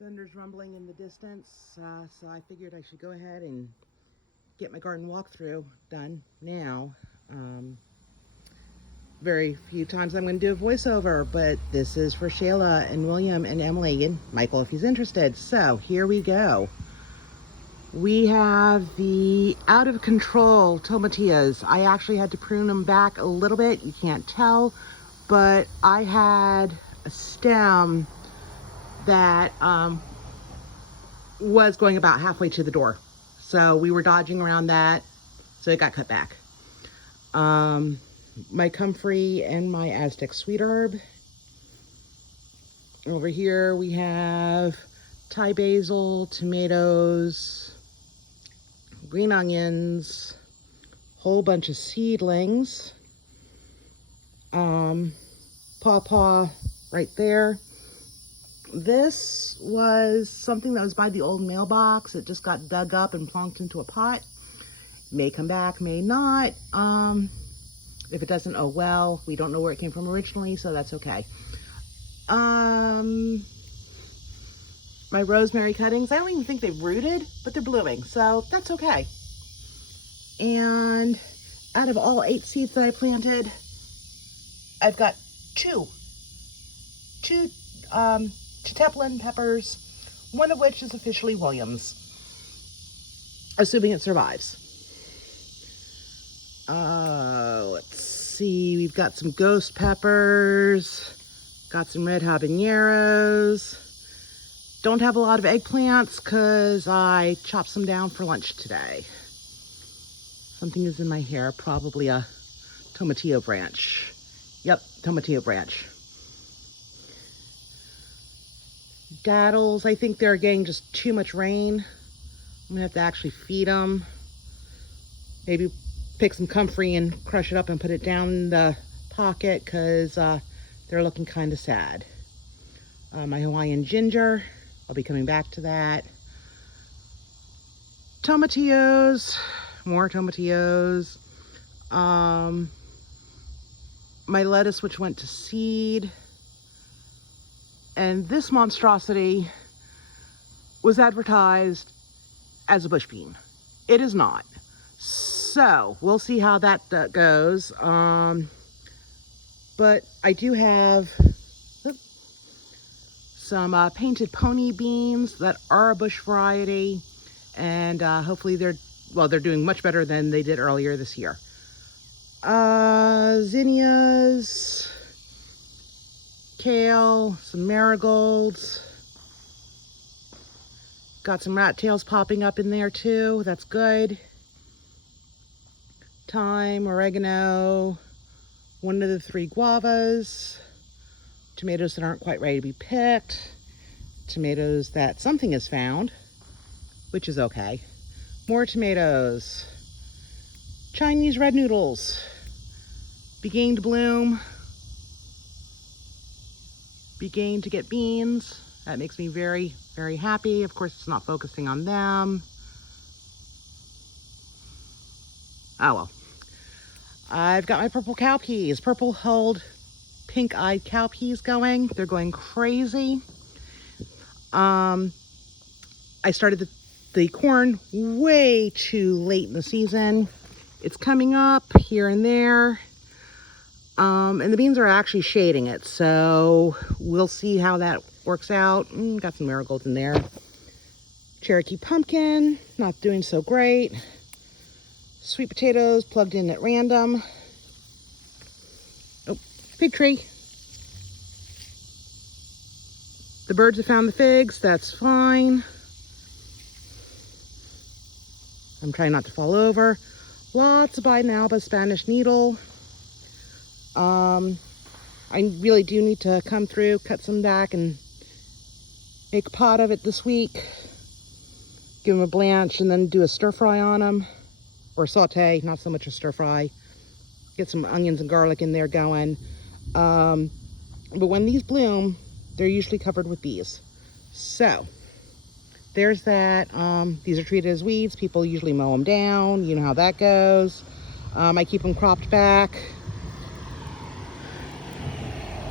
Thunder's rumbling in the distance, so I figured I should go ahead and get my garden walkthrough done now. Very few times I'm going to do a voiceover, but this is for Shayla and William and Emily and Michael if he's interested. So here we go. We have the out of control tomatillas. I actually had to prune them back a little bit. You can't tell, but I had a stem that was going about halfway to the door. So we were dodging around that, so it got cut back. My comfrey and my Aztec sweet herb. Over here we have Thai basil, tomatoes, green onions, whole bunch of seedlings, pawpaw right there. This was something that was by the old mailbox. It just got dug up and plonked into a pot. May come back, may not. If it doesn't, oh well. We don't know where it came from originally, so that's okay. My rosemary cuttings, I don't even think they've rooted, but they're blooming, so that's okay. And out of all 8 seeds that I planted, I've got two Chateplan peppers, one of which is officially Williams, assuming it survives. Let's see, we've got some ghost peppers, got some red habaneros. Don't have a lot of eggplants because I chopped some down for lunch today. Something is in my hair, probably a tomatillo branch. Yep, tomatillo branch. Daddles, I think they're getting just too much rain. I'm gonna have to actually feed them. Maybe pick some comfrey and crush it up and put it down in the pocket because they're looking kind of sad. My Hawaiian ginger, I'll be coming back to that. Tomatillos, more tomatillos. My lettuce, which went to seed. And this monstrosity was advertised as a bush bean. It is not. So we'll see how that goes. But I do have some painted pony beans that are a bush variety, and hopefully they're doing much better than they did earlier this year. Zinnias, kale, some marigolds. Got some rat tails popping up in there too. That's good. Thyme, oregano, one of the 3 guavas, tomatoes that aren't quite ready to be picked, tomatoes that something has found, which is okay. More tomatoes, Chinese red noodles, beginning to bloom, beginning to get beans. That makes me very, very happy. Of course, it's not focusing on them. Oh well. I've got my purple cowpeas, purple-hulled, pink-eyed cowpeas going. They're going crazy. I started the corn way too late in the season. It's coming up here and there. And the beans are actually shading it, so we'll see how that works out. Got some marigolds in there. Cherokee pumpkin, not doing so great. Sweet potatoes plugged in at random. Oh, fig tree. The birds have found the figs, that's fine. I'm trying not to fall over. Lots of Biden Alba Spanish needle. I really do need to come through, cut some back, and make a pot of it this week. Give them a blanch and then do a stir fry on them. Or saute, not so much a stir fry. Get some onions and garlic in there going. But when these bloom, they're usually covered with bees. So there's that. These are treated as weeds. People usually mow them down. You know how that goes. I keep them cropped back.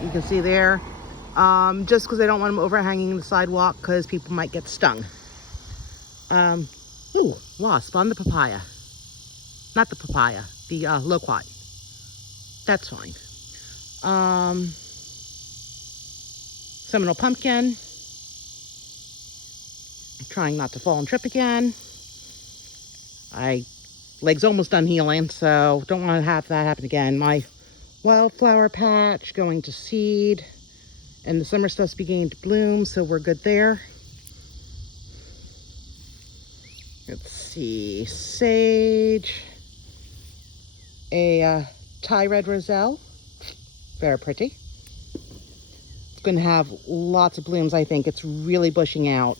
You can see there. just because I don't want them overhanging the sidewalk because people might get stung. Ooh, wasp on the papaya. Not the papaya, the loquat. That's fine. Seminole pumpkin. Trying not to fall and trip again. Leg's almost done healing, so don't want to have that happen again. My wildflower patch going to seed, and the summer stuff's beginning to bloom, so we're good there. Let's see, sage, a Thai red roselle, very pretty. It's going to have lots of blooms, I think. It's really bushing out.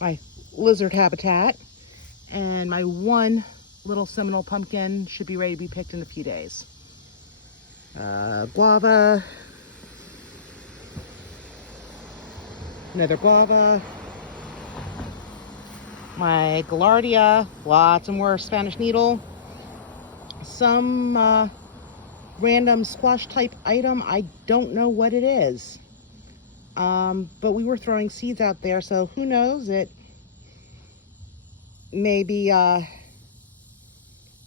My lizard habitat, and my one little Seminole pumpkin should be ready to be picked in a few days. Guava, another guava, my gaillardia, lots of more Spanish needle, some random squash type item. I don't know what it is. But we were throwing seeds out there, so who knows? It may be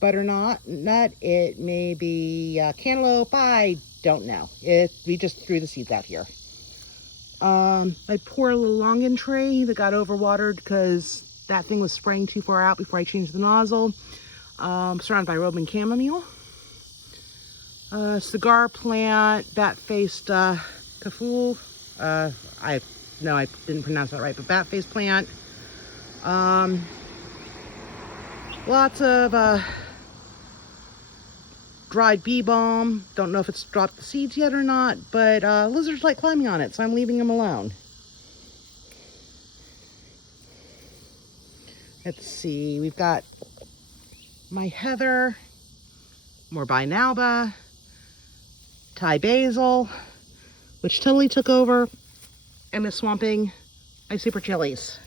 butternut, it may be cantaloupe, I don't know. We just threw the seeds out here. My poor little longan tree that got overwatered because that thing was spraying too far out before I changed the nozzle. Surrounded by Roman chamomile. Cigar plant, bat-faced kaful. I didn't pronounce that right, but bat-faced plant. Lots of dried bee balm. Don't know if it's dropped the seeds yet or not, but lizards like climbing on it, so I'm leaving them alone. Let's see, we've got my heather, more binalba, Thai basil, which totally took over and is swamping my super chilies.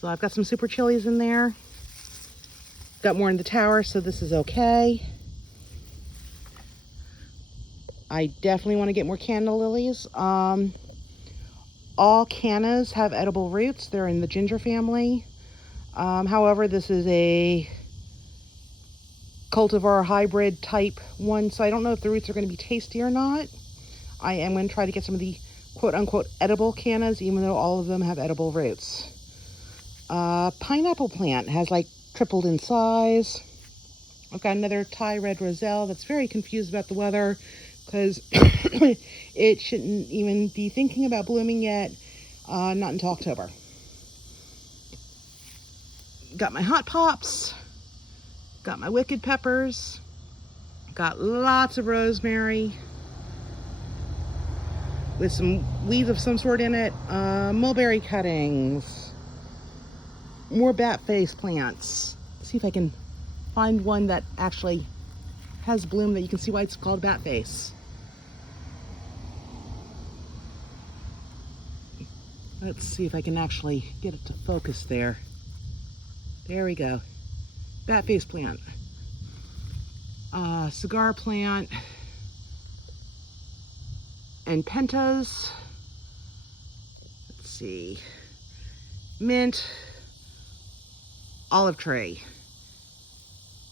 So I've got some super chilies in there. Got more in the tower, so this is okay. I definitely want to get more canna lilies. All cannas have edible roots. They're in the ginger family. However, this is a cultivar hybrid type one, so I don't know if the roots are going to be tasty or not. I am going to try to get some of the quote-unquote edible cannas, even though all of them have edible roots. Pineapple plant has like tripled in size. I've got another Thai red roselle that's very confused about the weather because it shouldn't even be thinking about blooming yet, not until October. Got my hot pops, got my wicked peppers, got lots of rosemary with some leaves of some sort in it, mulberry cuttings, more bat-faced plants. Let's see if I can find one that actually has bloom that you can see why it's called bat face. Let's see if I can actually get it to focus there. There we go. Bat face plant. Cigar plant. And pentas. Let's see. Mint. Olive tree.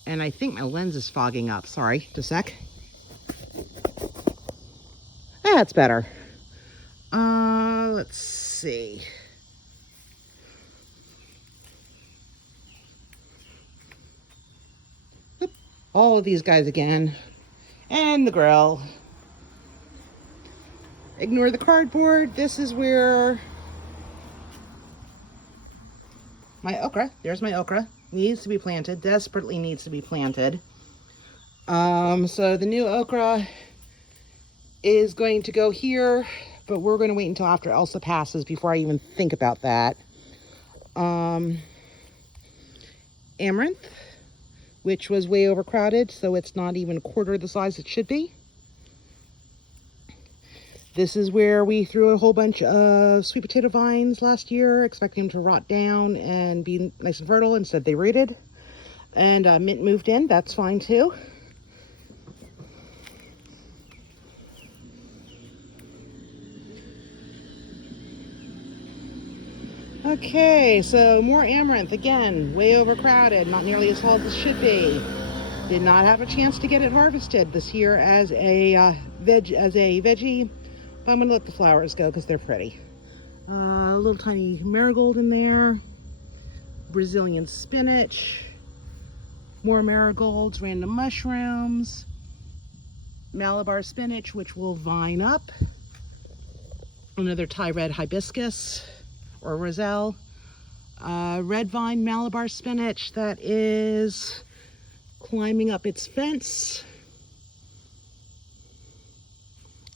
And I think my lens is fogging up. Sorry, just a sec. That's better. Let's see. Oop. All of these guys again. And the grill. Ignore the cardboard. This is where my okra, there's my okra, needs to be planted, desperately needs to be planted. So the new okra is going to go here, but we're going to wait until after Elsa passes before I even think about that. Amaranth, which was way overcrowded, so it's not even a quarter of the size it should be. This is where we threw a whole bunch of sweet potato vines last year, expecting them to rot down and be nice and fertile. Instead, they rooted. And mint moved in. That's fine, too. Okay, so more amaranth. Again, way overcrowded, not nearly as tall as it should be. Did not have a chance to get it harvested this year as a veggie, but I'm gonna let the flowers go because they're pretty. A little tiny marigold in there, Brazilian spinach, more marigolds, random mushrooms, Malabar spinach, which will vine up, another Thai red hibiscus or roselle, red vine Malabar spinach that is climbing up its fence,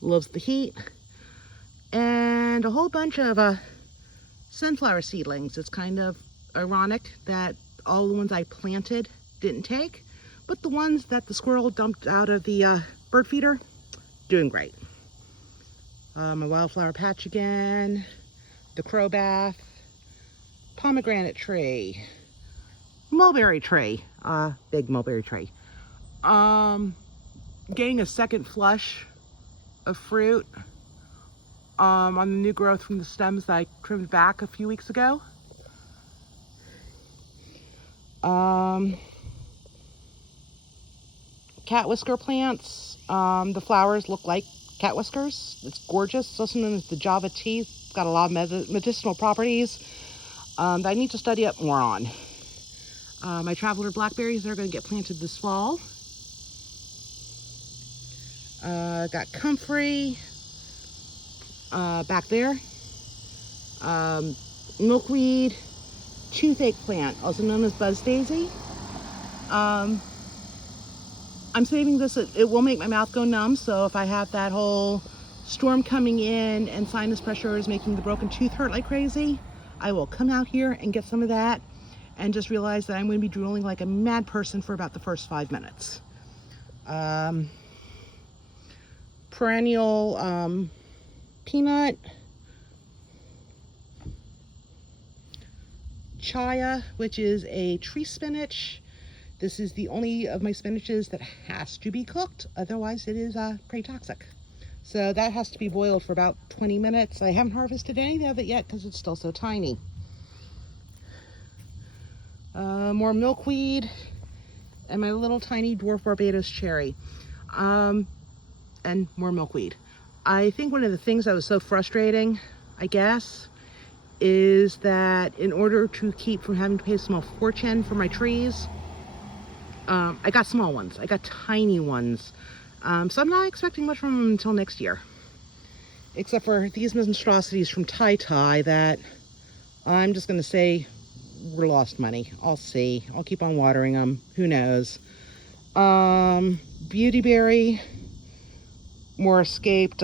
loves the heat, and a whole bunch of sunflower seedlings. It's kind of ironic that all the ones I planted didn't take, but the ones that the squirrel dumped out of the bird feeder, doing great. My wildflower patch again, the crowbath, pomegranate tree, mulberry tree, big mulberry tree. Getting a second flush of fruit on the new growth from the stems that I trimmed back a few weeks ago. Cat whisker plants. The flowers look like cat whiskers. It's gorgeous. It's also known as the Java tea. It's got a lot of medicinal properties that I need to study up more on. My traveler blackberries are going to get planted this fall. Got comfrey back there. Milkweed, toothache plant, also known as buzz daisy. I'm saving this. It will make my mouth go numb, so if I have that whole storm coming in and sinus pressure is making the broken tooth hurt like crazy, I will come out here and get some of that and just realize that I'm going to be drooling like a mad person for about the first 5 minutes. Perennial peanut, chaya, which is a tree spinach. This is the only of my spinaches that has to be cooked, otherwise it is pretty toxic. So that has to be boiled for about 20 minutes. I haven't harvested any of it yet because it's still so tiny. More milkweed and my little tiny dwarf Barbados cherry. And more milkweed. I think one of the things that was so frustrating, I guess, is that in order to keep from having to pay a small fortune for my trees, I got small ones. I got tiny ones. So I'm not expecting much from them until next year. Except for these monstrosities from Tai Tai that I'm just going to say were lost money. I'll see. I'll keep on watering them. Who knows? Beautyberry. More escaped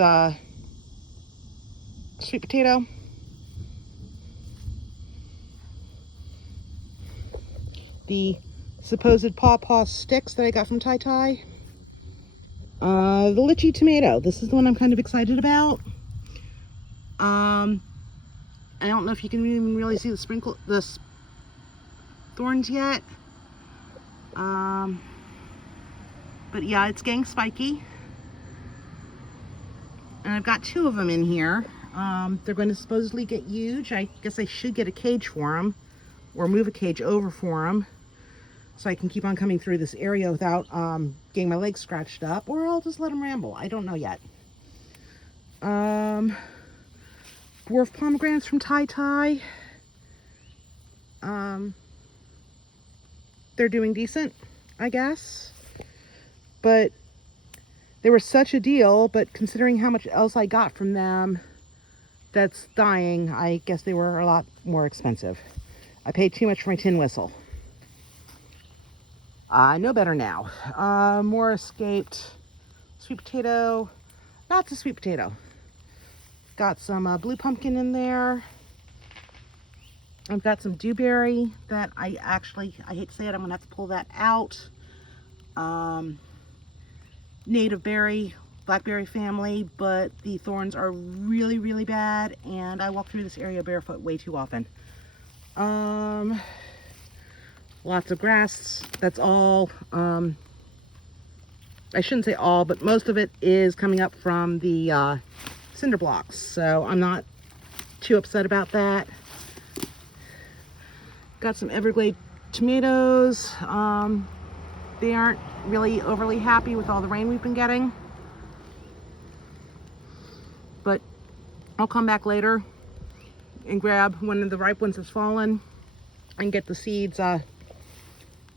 sweet potato. The supposed pawpaw sticks that I got from Tai Tai. The lychee tomato. This is the one I'm kind of excited about. I don't know if you can even really see the thorns yet. But yeah, it's getting spiky. And I've got 2 of them in here. They're going to supposedly get huge. I guess I should get a cage for them, or move a cage over for them, so I can keep on coming through this area without getting my legs scratched up, or I'll just let them ramble. I don't know yet. Dwarf pomegranates from Tai Tai. They're doing decent, I guess. But they were such a deal, but considering how much else I got from them that's dying, I guess they were a lot more expensive. I paid too much for my tin whistle. I know better now. More escaped sweet potato. Lots of sweet potato. Got some blue pumpkin in there. I've got some dewberry that I hate to say it, I'm gonna have to pull that out. Native berry, blackberry family, but the thorns are really, really bad, and I walk through this area barefoot way too often. Lots of grass. That's all. I shouldn't say all, but most of it is coming up from the cinder blocks, so I'm not too upset about that. Got some Everglade tomatoes. They aren't really overly happy with all the rain we've been getting. But I'll come back later and grab one of the ripe ones that's fallen and get the seeds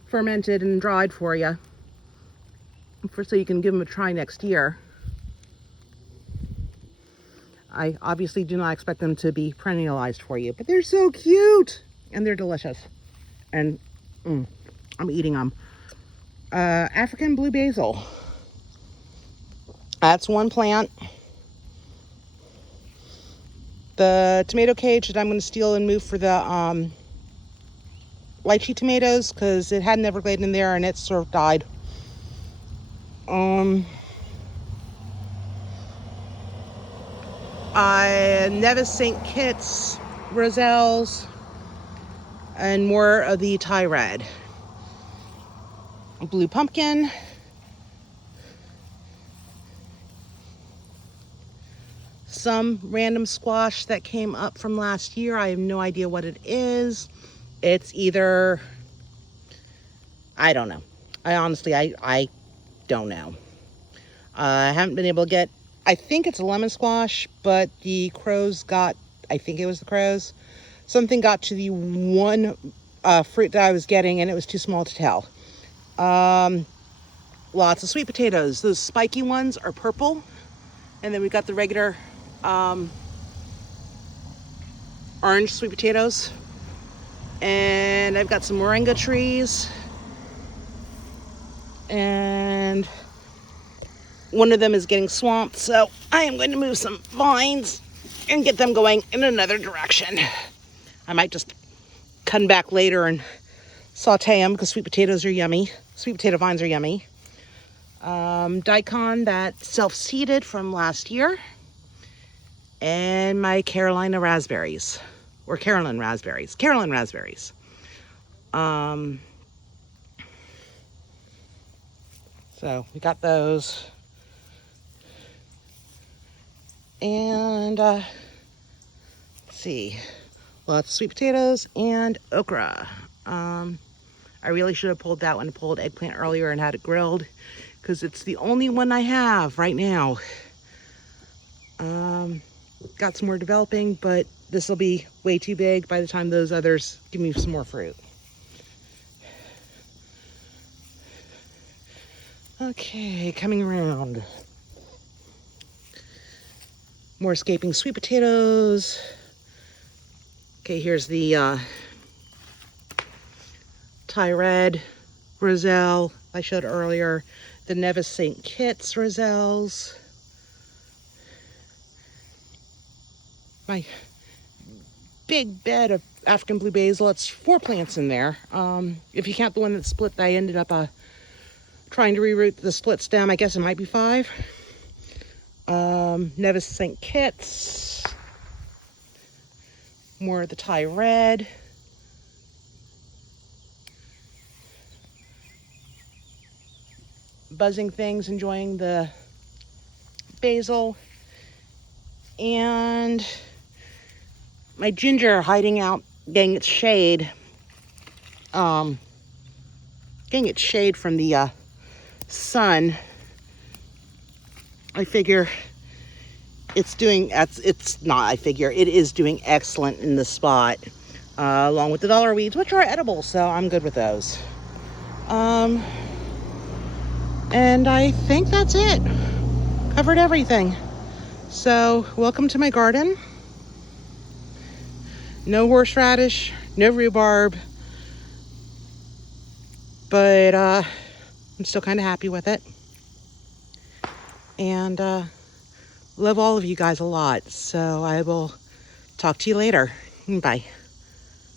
fermented and dried for you, so you can give them a try next year. I obviously do not expect them to be perennialized for you, but they're so cute and they're delicious. And I'm eating them. African blue basil. That's one plant. The tomato cage that I'm going to steal and move for the lychee tomatoes, because it had an Everglade in there and it sort of died. Nevis St. Kitts, roselles, and more of the Thai red. Blue pumpkin. Some random squash that came up from last year. I have no idea what it is. It's either, I don't know. I honestly don't know. I haven't been able to get, I think it's a lemon squash, but the crows got, I think it was the crows, something got to the one fruit that I was getting and it was too small to tell. Lots of sweet potatoes. Those spiky ones are purple. And then we got the regular orange sweet potatoes. And I've got some moringa trees. And one of them is getting swamped, so I am going to move some vines and get them going in another direction. I might just come back later and saute them because sweet potatoes are yummy. Sweet potato vines are yummy. Daikon that self-seeded from last year. And my Carolina raspberries. Or Carolyn raspberries. Carolyn raspberries. So we got those. And let's see. Lots of sweet potatoes and okra. I really should have pulled that one. I pulled eggplant earlier and had it grilled because it's the only one I have right now. Got some more developing, but this will be way too big by the time those others give me some more fruit. Okay, coming around. More escaping sweet potatoes. Okay, here's the Thai red roselle I showed earlier. The Nevis St. Kitts roselles. My big bed of African blue basil. It's 4 plants in there. If you count the one that split, I ended up trying to reroot the split stem. I guess it might be 5. Nevis St. Kitts. More of the Thai red. Buzzing things, enjoying the basil. And my ginger hiding out, getting its shade. Getting its shade from the sun. I figure it is doing excellent in this spot, along with the dollar weeds, which are edible, so I'm good with those. And I think that's it. Covered everything. So, welcome to my garden. No horseradish, no rhubarb, but I'm still kind of happy with it. And love all of you guys a lot. So I will talk to you later. Bye.